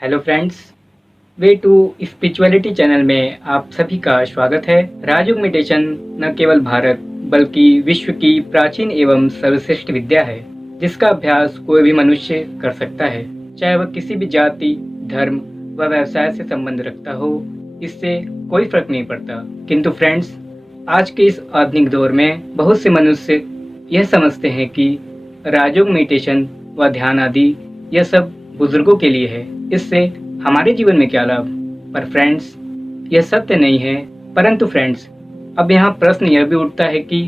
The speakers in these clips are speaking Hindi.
Hello friends, way to spirituality channel में आप सभी का स्वागत है। राजयोग मेडिटेशन न केवल भारत बल्कि विश्व की प्राचीन एवं सर्वश्रेष्ठ विद्या है, जिसका अभ्यास कोई भी मनुष्य कर सकता है, चाहे वह किसी भी जाति, धर्म व व्यवसाय से संबंध रखता हो। इससे कोई फर्क नहीं पड़ता। किंतु फ्रेंड्स, आज के इस आधुनिक दौर में बहुत से मनुष्य यह समझते हैं कि राजयोग मेडिटेशन व ध्यान आदि यह सब बुजुर्गों के लिए है, इससे हमारे जीवन में क्या लाभ। पर फ्रेंड्स, यह सत्य नहीं है। परंतु फ्रेंड्स, अब यहाँ प्रश्न यह भी उठता है कि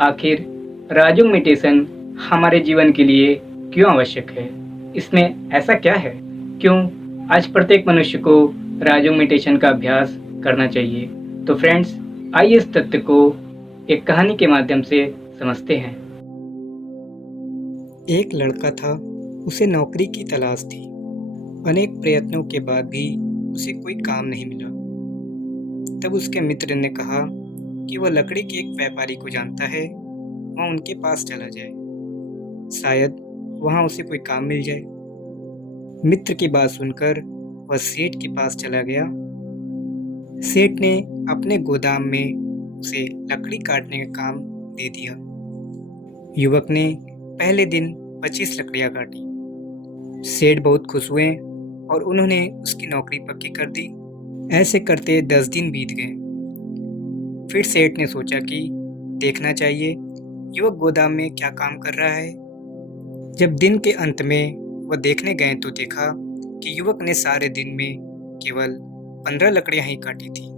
आखिर राजयोग मेडिटेशन हमारे जीवन के लिए क्यों आवश्यक है। इसमें ऐसा क्या है, क्यों आज प्रत्येक मनुष्य को राजयोग मेडिटेशन का अभ्यास करना चाहिए। तो फ्रेंड्स, आइए इस तथ्य को एक कहानी के माध्यम से समझते हैं। एक लड़का था, उसे नौकरी की तलाश थी। अनेक प्रयत्नों के बाद भी उसे कोई काम नहीं मिला। तब उसके मित्र ने कहा कि वह लकड़ी के एक व्यापारी को जानता है, वह उनके पास चला जाए, शायद वहाँ उसे कोई काम मिल जाए। मित्र की बात सुनकर वह सेठ के पास चला गया। सेठ ने अपने गोदाम में उसे लकड़ी काटने का काम दे दिया। युवक ने पहले दिन 25 लकड़ियां काटी। सेठ बहुत खुश हुए और उन्होंने उसकी नौकरी पक्की कर दी। ऐसे करते 10 दिन बीत गए। फिर सेठ ने सोचा कि देखना चाहिए युवक गोदाम में क्या काम कर रहा है। जब दिन के अंत में वह देखने गए तो देखा कि युवक ने सारे दिन में केवल 15 लकड़ियां ही काटी थी।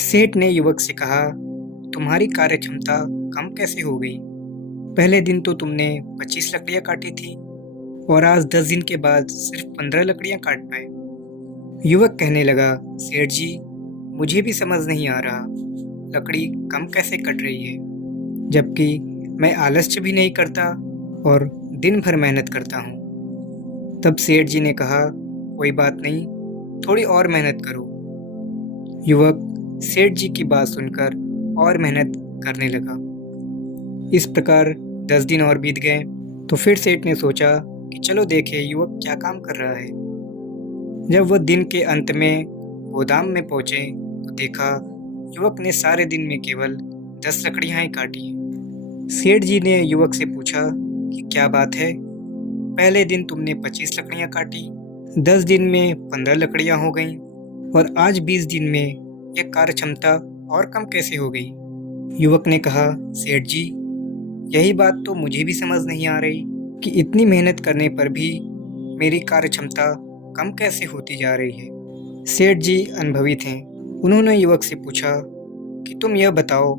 सेठ ने युवक से कहा, तुम्हारी कार्य क्षमता कम कैसे हो गई? पहले दिन तो तुमने 25 लकड़ियां काटी थी और आज 10 दिन के बाद सिर्फ 15 लकड़ियां काट पाए। युवक कहने लगा, सेठ जी, मुझे भी समझ नहीं आ रहा लकड़ी कम कैसे कट रही है, जबकि मैं आलस्य भी नहीं करता और दिन भर मेहनत करता हूँ। तब सेठ जी ने कहा, कोई बात नहीं, थोड़ी और मेहनत करो। युवक सेठ जी की बात सुनकर और मेहनत करने लगा। इस प्रकार 10 दिन और बीत गए तो फिर सेठ ने सोचा कि चलो देखें युवक क्या काम कर रहा है। जब वह दिन के अंत में गोदाम में पहुंचे तो देखा युवक ने सारे दिन में केवल 10 लकड़ियां ही काटी। सेठ जी ने युवक से पूछा कि क्या बात है, पहले दिन तुमने 25 लकड़ियां काटी, 10 दिन में 15 लकड़ियां हो गईं और आज 20 दिन में यह कार्य क्षमता और कम कैसे हो गई। युवक ने कहा, सेठ जी, यही बात तो मुझे भी समझ नहीं आ रही कि इतनी मेहनत करने पर भी मेरी कार्य क्षमता कम कैसे होती जा रही है। सेठ जी अनुभवी थे। उन्होंने युवक से पूछा कि तुम यह बताओ,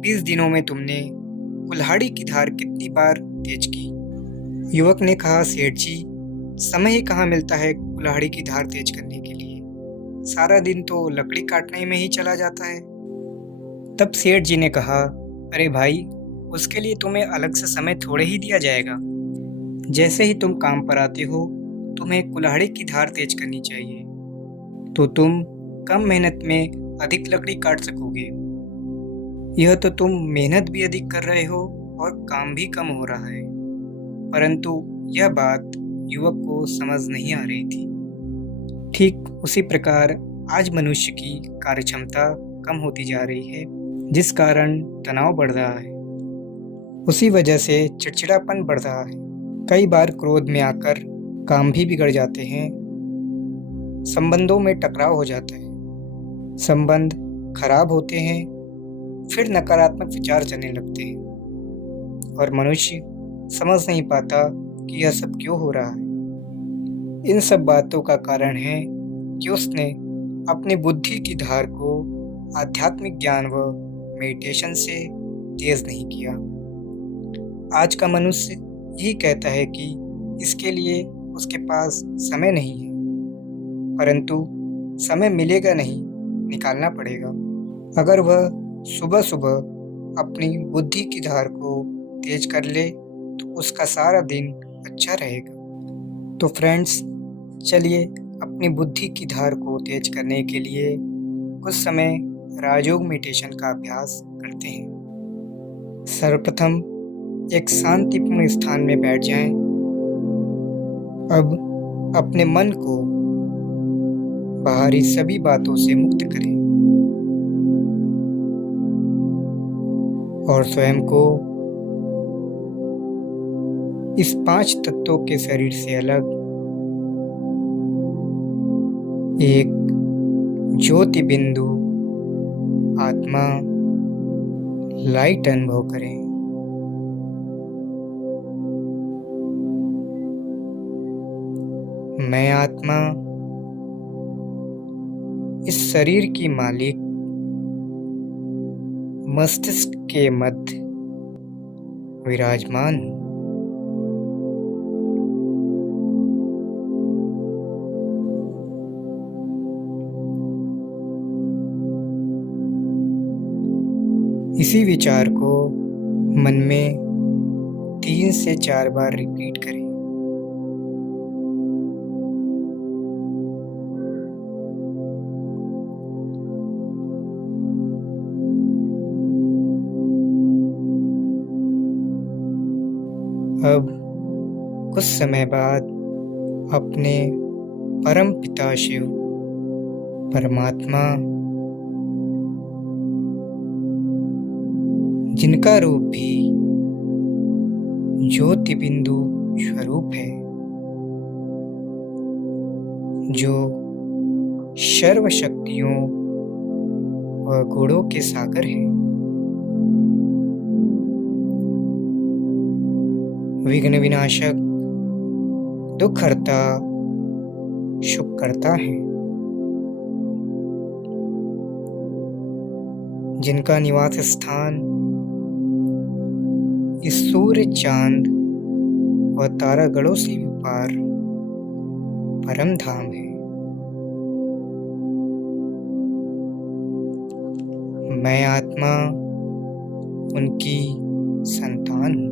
20 दिनों में तुमने कुल्हाड़ी की धार कितनी बार तेज की? युवक ने कहा, सेठ जी, समय ही कहाँ मिलता है कुल्हाड़ी की धार तेज करने के लिए, सारा दिन तो लकड़ी काटने में ही चला जाता है। तब सेठ जी ने कहा, अरे भाई, उसके लिए तुम्हें अलग से समय थोड़े ही दिया जाएगा। जैसे ही तुम काम पर आते हो तुम्हें कुल्हाड़ी की धार तेज करनी चाहिए, तो तुम कम मेहनत में अधिक लकड़ी काट सकोगे। यह तो तुम मेहनत भी अधिक कर रहे हो और काम भी कम हो रहा है। परंतु यह बात युवक को समझ नहीं आ रही थी। ठीक उसी प्रकार आज मनुष्य की कार्य क्षमता कम होती जा रही है, जिस कारण तनाव बढ़ रहा है। उसी वजह से चिड़चिड़ापन बढ़ रहा है। कई बार क्रोध में आकर काम भी बिगड़ जाते हैं। संबंधों में टकराव हो जाता है, संबंध खराब होते हैं, फिर नकारात्मक विचार चलने लगते हैं और मनुष्य समझ नहीं पाता कि यह सब क्यों हो रहा है। इन सब बातों का कारण है कि उसने अपनी बुद्धि की धार को आध्यात्मिक ज्ञान व मेडिटेशन से तेज नहीं किया। आज का मनुष्य यही कहता है कि इसके लिए उसके पास समय नहीं है, परंतु समय मिलेगा नहीं, निकालना पड़ेगा। अगर वह सुबह सुबह अपनी बुद्धि की धार को तेज कर ले तो उसका सारा दिन अच्छा रहेगा। तो फ्रेंड्स, चलिए अपनी बुद्धि की धार को तेज करने के लिए कुछ समय राजयोग मेडिटेशन का अभ्यास करते हैं। सर्वप्रथम एक शांतिपूर्ण स्थान में बैठ जाएं। अब अपने मन को बाहरी सभी बातों से मुक्त करें और स्वयं को इस 5 तत्वों के शरीर से अलग एक ज्योति बिंदु आत्मा लाइट अनुभव करें। मैं आत्मा इस शरीर की मालिक मस्तिष्क के मध्य विराजमान हूँ। इसी विचार को मन में 3 से 4 बार रिपीट करें। अब कुछ समय बाद अपने परम पिता शिव परमात्मा, जिनका रूप भी ज्योति बिंदु स्वरूप है, जो सर्व शक्तियों व गुणों के सागर हैं, विघ्न विनाशक, दुख हरता, सुख करता है, जिनका निवास स्थान इस सूर्य, चांद व तारागणों से भी पार परम धाम है। मैं आत्मा उनकी संतान हूँ।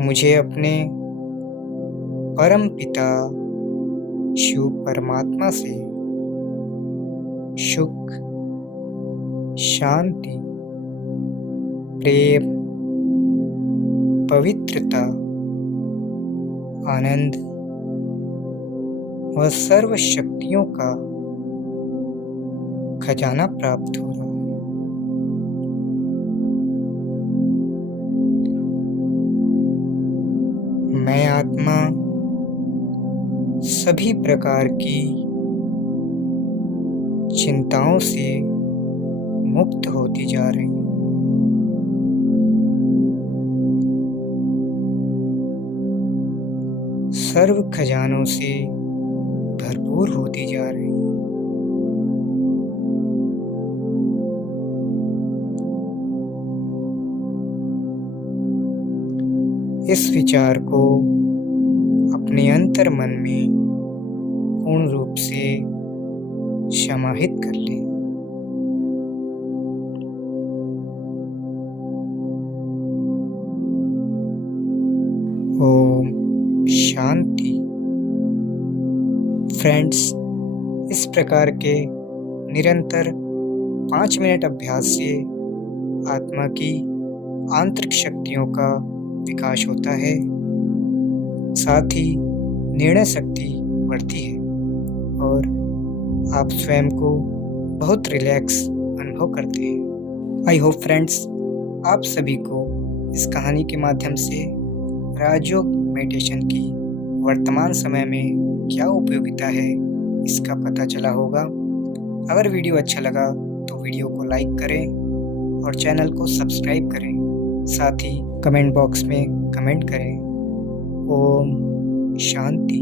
मुझे अपने परम पिता शिव परमात्मा से सुख, शांति, प्रेम, पवित्रता, आनंद व सर्व शक्तियों का खजाना प्राप्त हो रहा है। मैं आत्मा सभी प्रकार की चिंताओं से मुक्त होती जा रही हूँ। सर्व खजानों से भरपूर होती जा रही हूँ। इस विचार को अपने अंतर मन में पूर्ण रूप से समाहित कर लें। ओम शांति। फ्रेंड्स, इस प्रकार के निरंतर 5 मिनट अभ्यास से आत्मा की आंतरिक शक्तियों का विकास होता है, साथ ही निर्णय शक्ति बढ़ती है और आप स्वयं को बहुत रिलैक्स अनुभव करते हैं। आई होप फ्रेंड्स, आप सभी को इस कहानी के माध्यम से राजयोग मेडिटेशन की वर्तमान समय में क्या उपयोगिता है इसका पता चला होगा। अगर वीडियो अच्छा लगा तो वीडियो को लाइक करें और चैनल को सब्सक्राइब करें, साथ ही कमेंट बॉक्स में कमेंट करें। ओम शांति।